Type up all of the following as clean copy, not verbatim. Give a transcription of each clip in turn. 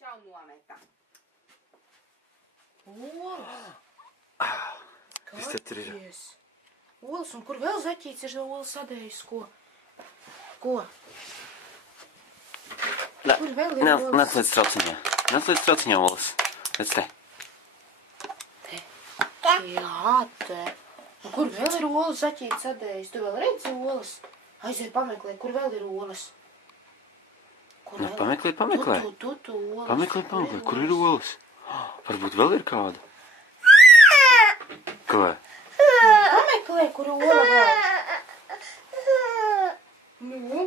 Čau nometa. Olas. Kas te tur ir? Olas, un kur vēl zaķīts ir olas sadējis, ko? Ko? Kur vēl ir olas? Nāc līdz trauciņā. Nāc līdz trauciņā, olas. Līdz te. Te? Jā, te. Un kur vēl ir olas zaķīts sadējis? Tu vēl redzi olas? Aizvien pameklē, kur vēl ir olas? Nu, pameklē. Tu, olas. Pameklē. Kur ir olas? Varbūt vēl ir kāda. Ko? Pameklē, kur ola vēl. Nu?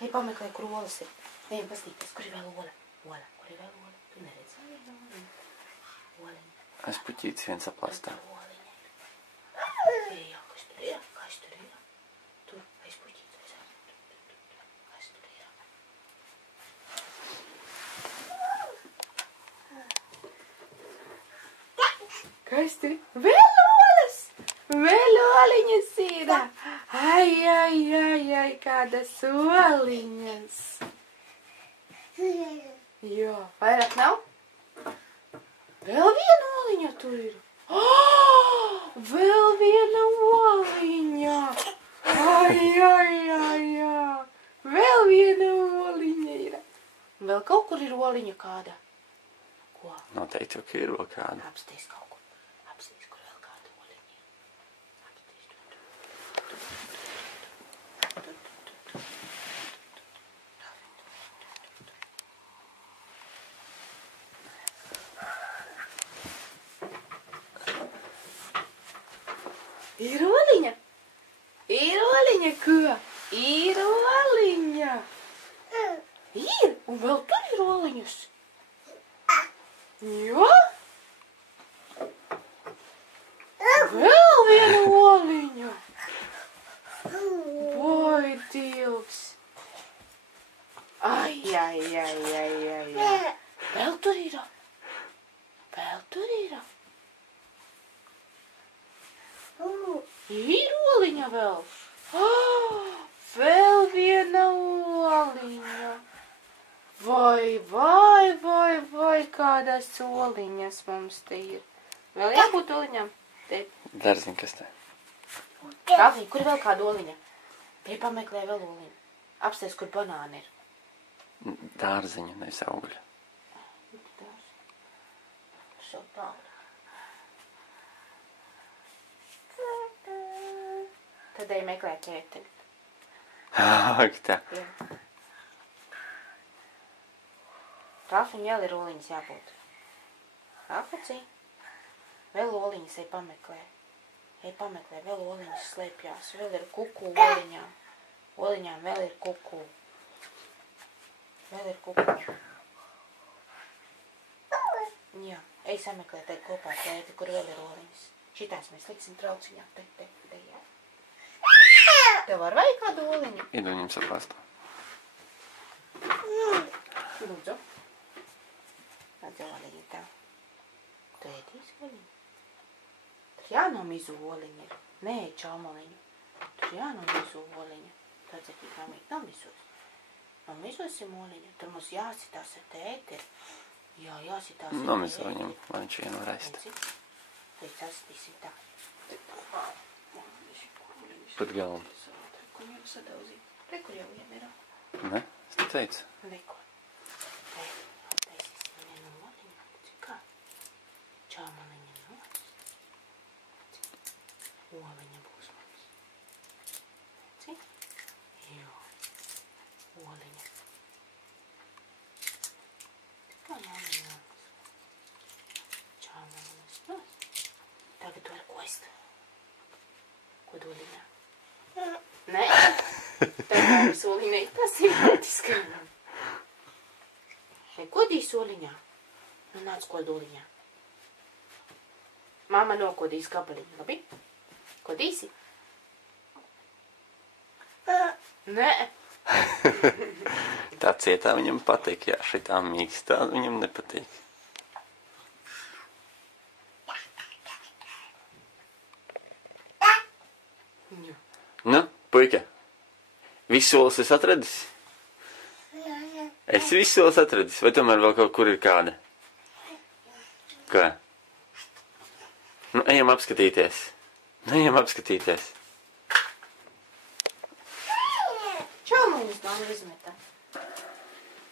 Ej, pameklē, kur olas ir. Ejam pastīties, kur ir vēl ola. Kur ir vēl ola? Tu neredzi? Oliņa. Es puķītis viens aplastā. Ej, jā, kas tur ir? Tur, aiz puķītis. Kas tur ir? Kas tur ir? Vēl olas! Vēl oliņas ir! Ai, kādas oliņas! Jā, vairāk nav? Vēl viena oliņa tur ir! Vēl viena oliņa! Ai! Vēl viena oliņa ir! Vēl kaut kur ir oliņa kāda? Ko? Noteikti, ka ir vēl kāda. Apsties kaut kur. Apsties, kur vēl kāda oliņa. Apsties tur. Ir oliņa? Ir oliņa, ko? Ir oliņa. Ir, un vēl tur ir oliņas. Jā? Vēl viena oliņa. Vai, Dievs. Ai. Vēl tur ir. Ir oliņa vēl. Vēl viena oliņa. Vai, kādas oliņas mums te ir. Vēl jābūt oliņām? Te. Dārziņ, kas te? Rāviņ, kur vēl kāda oliņa? Te pameklē vēl oliņu. Apsties, kur banāni ir. Dārziņa, nevis augļa. Šo tādu. Tad ej meklēt ķēteli. Ak, tā. Rāfiņ vēl ir oliņas jābūt. Rāfacī. Vēl oliņas ej pameklē. Vēl oliņas slēpjās. Vēl ir kuku oliņām. Oliņām vēl ir kuku. Jā, ej sameklēt te kopā tēti, kur vēl ir oliņas. Šitās mēs liksim trauciņā. Te, jā. Tev var vajag kādu oliņu? Idu viņam saplastā. Lūdzu. Kāda oliņa tev? Tu ēdīsi oliņu? Tur jānomizu oliņa ir. Nē, čaumoliņu. Tur jānomizu oliņa. Tāds ir tik nomizos. Nomizosim oliņu. Tur mums jāsitās ar tēti. Jā, jāsitās ar tēti. Nomizo viņam, lai viņš vienu var ēst. Līdz sastīsim tā. Pat galvu. Kur jau sadauzīt? Kur jau viena ir? Ne? Es te teicu. Neko. Taisīsim vienu oliņu. Cik kā? Čaumoliņa nos. Oliņa būs mums. Cik? Jā. Oliņa. Cik kā oliņa nos? Čaumoliņas nos. Tagad tu var kost. Ko doliņā? Nē? Tev kā ir soliņā, tas ir simpātiski. Kodīs soliņā? Nu, nāc kodoliņā. Māma nokodīs gabaliņu, labi? Kodīsi? Nē. Tā cietā viņam patīk, jā, šitā mīkstā viņam nepatīk. Nu, puika, visu olas esi atradis? Jā. Es visus solis atradis, vai tomēr vēl kaut kur ir kāda? Kā? Nu, ejam apskatīties. Čaumaliņas mamma izmeta.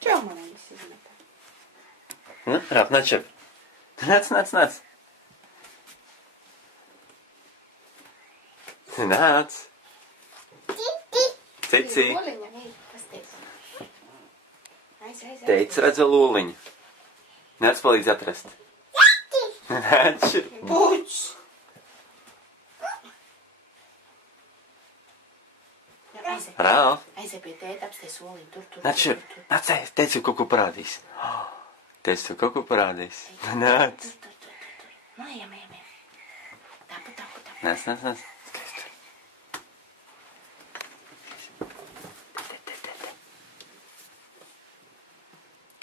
Čaumaliņas izmeta. Nu, rāp, nāc šeit. Nāc. Nāc. Cici. Oliņa, ej, kas teica? Aiz. Teica, redz vēl oliņu. Nāc palīdz atrast. Nāc šeit. Puķis. Rāp. Aizej pie tēta, apsties oliņu. Tur. Nāc šeit. Nāc, teicu, kaut ko parādīs. Teicu, kaut ko parādīs. Nāc. Tur. Nu, ejam. Tapu. Nāc.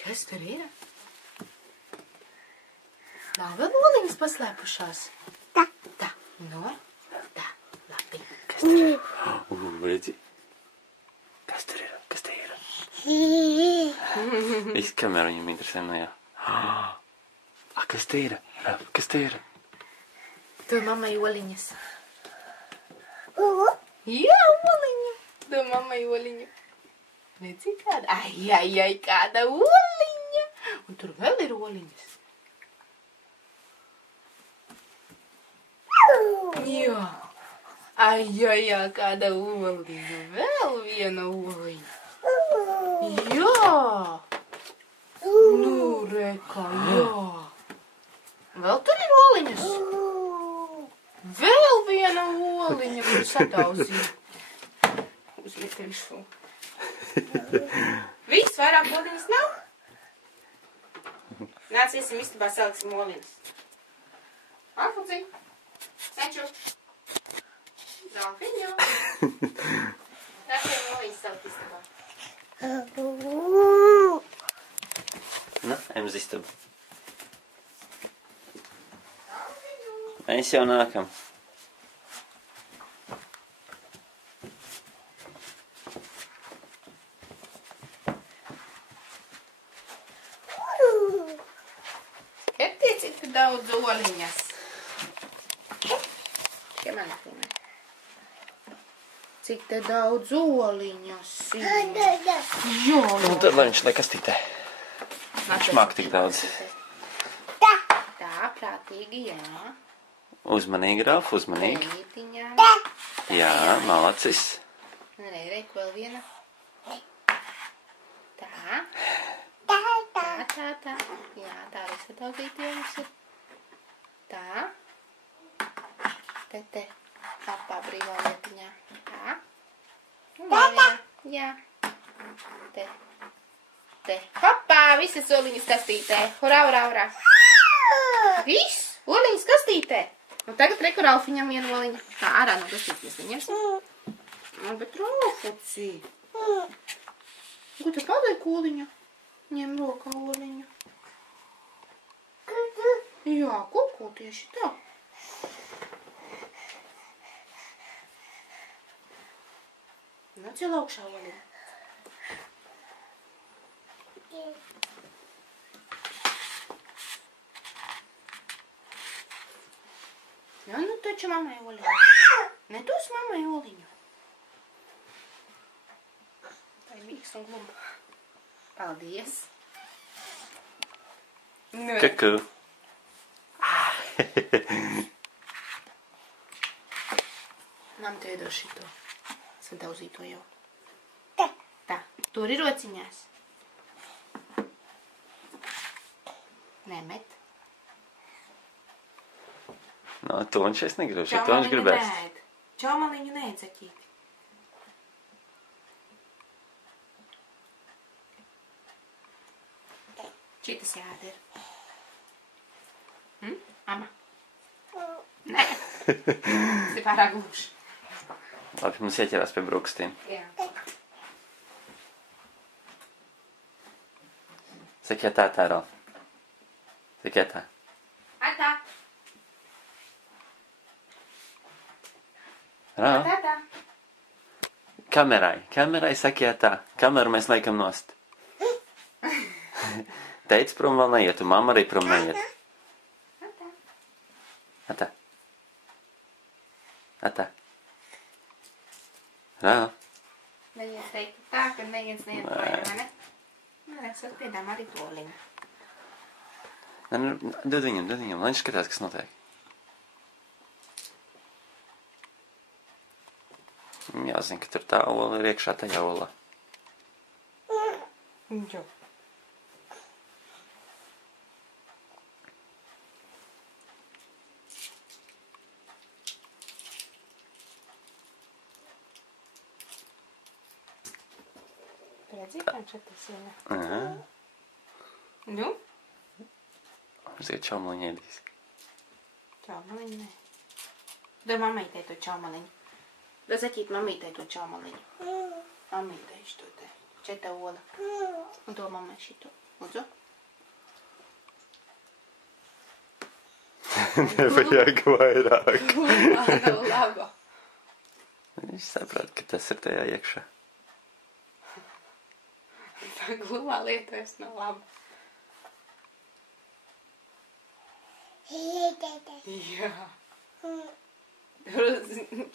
Kas tur ir? Nav vēl oliņas paslēpušās? Tā. No? Tā. Labi. Kas tur ir? Redzi? Kas tur ir? Kas te ir? Viss kameru viņam interesē, nu jā. Kas te ir? Kas te ir? Tu mammai oliņas. Jā, oliņa. Tu mammai oliņa. Redzi kāda? Ai, kāda oliņa. Un tur vēl ir oliņas. Jā. Ai, kāda oliņa. Vēl viena oliņa. Jā. Nu, reka, jā. Vēl tur ir oliņas. Vēl viena oliņa, kur sadauzīja. Uzmetīšu. Viss, vairāk oliņas nav? Nāc, iesim istabā, saliksim oliņas. Alfonsī, senču. Zalfiņo. Nāc, ejam oliņas salikt istabā. Nu, ejam uz istabu. Mēs jau nākam. Skaties, cik daudz oliņas. Šie man filmē. Cik te daudz oliņas ir. Jā. Un tad, lai viņš nekastītē. Viņš māk tik daudz. Tā, prātīgi, jā. Uzmanīgi, Ralf, uzmanīgi. Pētītiņā. Jā, malacis. Reik, vēl viena. Tā. Tā. Jā, tā arī sadauzīti jums ir. Tā. Te. Apā brīvā vietiņā. Tā. Un vēl viena. Jā. Te. Hopā, visas oliņas kastītē. Hurā. Viss, oliņas kastītē. Un tagad reku Ralfiņam vienu oliņu. Tā, ārā no kastīties viņiem. Bet Ralfuci. Ko te paliek oliņa? Ņem rokā oliņu. Jā, ko tieši tā. Nāc jau augšā oliņa. Jā, nu taču mammai oliņu. Nedos mammai oliņu. Tā ir mīgs un glumba. Paldies. Kaku. Mam te iedos šito. Sadauzīto jau. Tā. Tur ir rociņās. Nemet. No, to viņš es negribu. To viņš gribēs. Čaumaliņu neēd, zaķīti. Šitas jādara. Ama? Nē. Tas ir pārāk gluži. Labi, mums ieķerās pie brūkstīm. Jā. Saki, tā, Ralf. Saki, tā. Atā. Ralf. Atā. Kamerai saki, tā. Kameru mēs laikam nost. Teici prom vēl neiet, un mamma arī prom neiet. Atā. Atā. Rā. Neviens teiktu tā, ka neviens neiet projām, vai ne? Nē, es atpiedām arī toliņu. Dod viņam, lai viņš skatās, kas notiek. Jāzina, ka tur tā ola ir iekšā tajā olā. Jo. Redzi, kā šeit tas ir? Nu? Aiziet čaumaliņu ēdīs. Čaumaliņu, nē. Dod mamītei to čaumaliņu. Dod zaķīt mamītei to čaumaliņu. Mamītei šito te. Četa ola. Un to mammai šito. Lūdzu. Nevajag vairāk. Nav laba. Viņš saprāt, ka tas ir tajā iekšā. Tā glumā lietojas nav laba. Jā.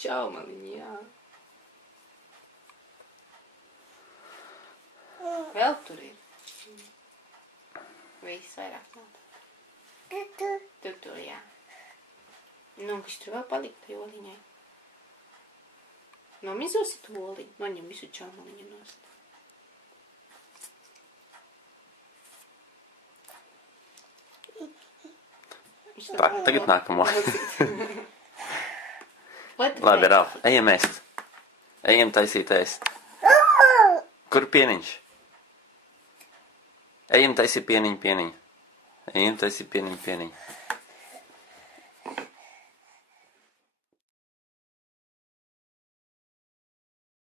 Čaumaliņi, jā. Vēl tur ir. Viss vairāk nav. Tur, jā. Nu, viņš tur vēl palika tai oliņai. Nomizosi tu oliņu, noņem visu čaumaliņu nost. Tā, tagad nākamo. Labi, Ralf, ejam ēst. Ejam taisīt ēst. Kur pieniņš? Ejam taisīt pieniņu. Ejam taisīt pieniņu.